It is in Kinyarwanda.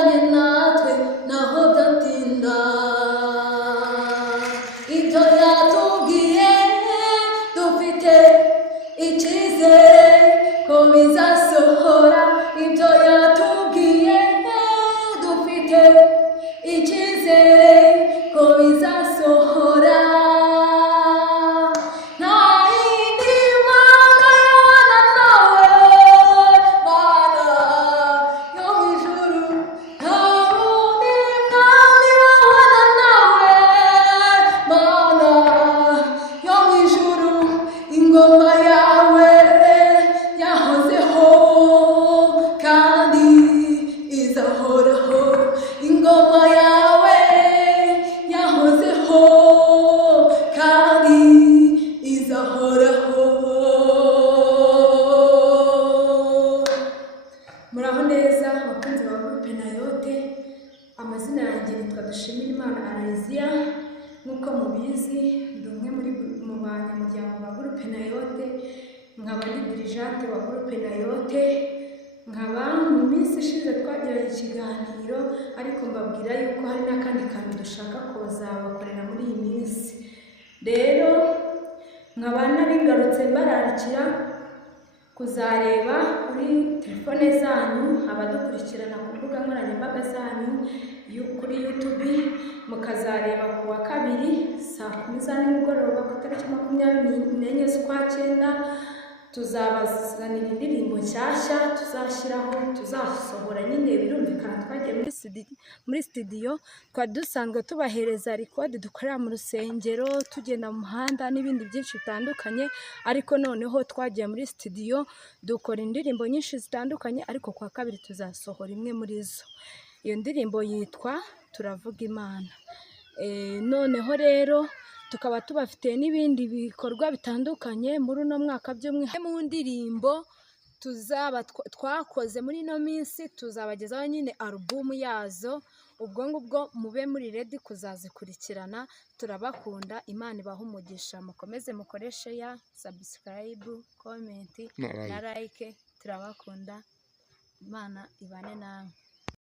yabanye natwe naho datinda ibyo yatubwiye dufite icyizere ko bizasohora ibyo yatubwiye dufite icyizere ko bizasohora ingoma yawe yahozeho kandi izahoraho ingoma yawe yahozeho kandi izahoraho muraho neza abakunzi ba Groupe Nayote amazina yanjye nitwa Dushimirimana Aloysia nk'uko mubizi ndi umwe mu banyamuryango ba Groupe Nayote nkaba ndi dirijante wa Groupe Nayote nkaba mu minsi ishize twagiranye ikiganiro ariko mbabwira yuko hari n'akandi kantu dushaka kuzabakorera muri iyi minsi rero nkaba narigarutse mbararikira kuzareba kuri telefone zanyu abadukurikirana ku mbuga nkoranyambaga zanyu kuri YouTube mukazareba ku wa kabiri saa 10 za nimugoroba ku tariki 24 z'ukwa 9 tuzabazanira indirimbo nshyashya tuzashyiraho tuzasohora nyine birumvikana twagiye muri studio dusanzwe tubahereza record dukorera mu rusengero tugenda mu muhanda n'ibindi byinshi bitandukanye ariko noneho twagiye muri studio dukora indirimbo nyinshi zitandukanye ariko kwa kabiri tuzasohora imwe muri zo iyo ndirimbo yitwa Turavuga Imana noneho rero tukaba tubafite n'ibindi bikorwa bitandukanye muri uno mwaka by'umwe mu ndirimbo tuzaba twakoze muri no minsi tuzabagezaho nyine album yazo ubwo ngubwo mube muri ready kuzazikurikirana turabakunda Imana ibaha umugisha mukomeze mukoreshe ya subscribe comment na like turabakunda Imana ibane namwe